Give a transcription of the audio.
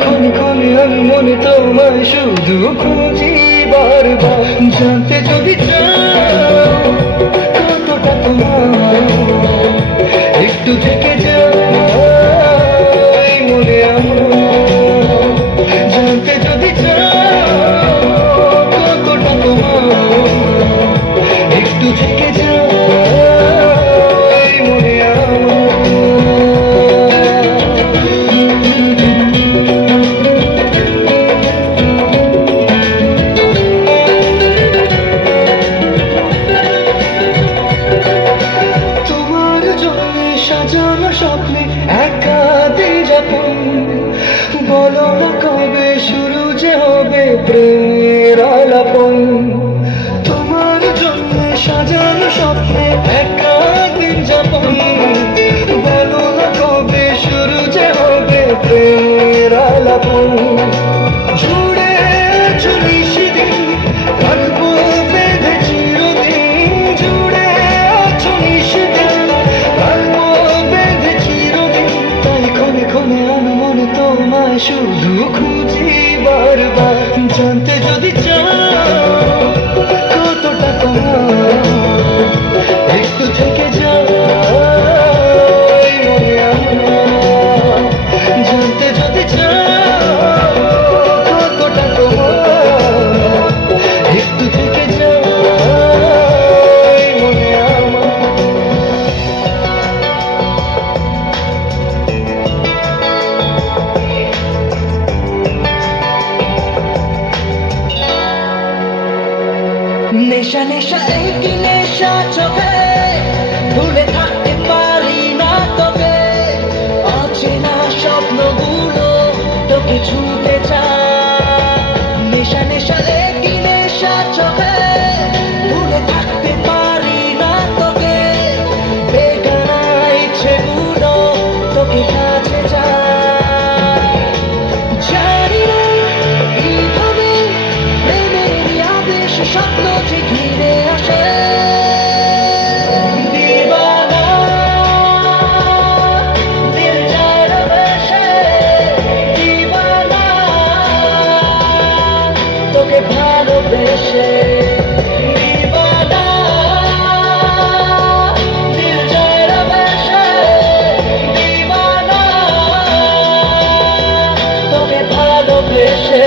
ক্ষণে ক্ষণে আমি মনে তোমায় শুধু খুঁজি বারবার। জানতে যদি চাও কতটা তোমার, একটু থেকে যাও এই মনে আমার। জানতে যদি চাও কতটা তোমার, একটু থেকে যাও এই মনে আমার। তোমার জন্য সাজানো স্বপ্নে একা দিন যাপন, বলো না কবে শুরু যে হবে প্রেমের আলাপন। তোমার জন্য সাজানো স্বপ্নে একা দিন যাপন, বলো না কবে শুরু যে হবে প্রেমের আলাপন। জুড়ে আছো নিশিদিন, থাকবো বেঁধে চিরদিন। জুড়ে আছো নিশিদিন, থাকবো বেঁধে চিরদিন। তাই ক্ষণে ক্ষণে আমি মনে তোমায় শুধু খুঁজি বারবার। জানতে যদি চাও কতটা তোমার, একটু থেকে যাও এই মনে আমার। জানতে যদি চাও কতটা তোমার, একটু থেকে যাও এই মনে আমার। নেশা নেশা এক নেশা চোখে, ভুলে থাকতে পারি না তোকে। অচেনা স্বপ্নগুলো তোকে ছুঁতে চায়। নেশা নেশা এক নেশা চোখে, ভুলে থাকতে পারি না তোকে। বেগানা ইচ্ছেগুলো তোকে কাছে চায়। জানি না এইভাবে প্রেমের আবেশ স্বপ্ন যে ঘিরে আসে। দিওয়ানা, দিল যায় রবেশে। দিওয়ানা, তোকে ভালোবেসে। দিওয়ানা, দিল যায় রবেশে। দিওয়ানা, তোকে ভালোবেসে।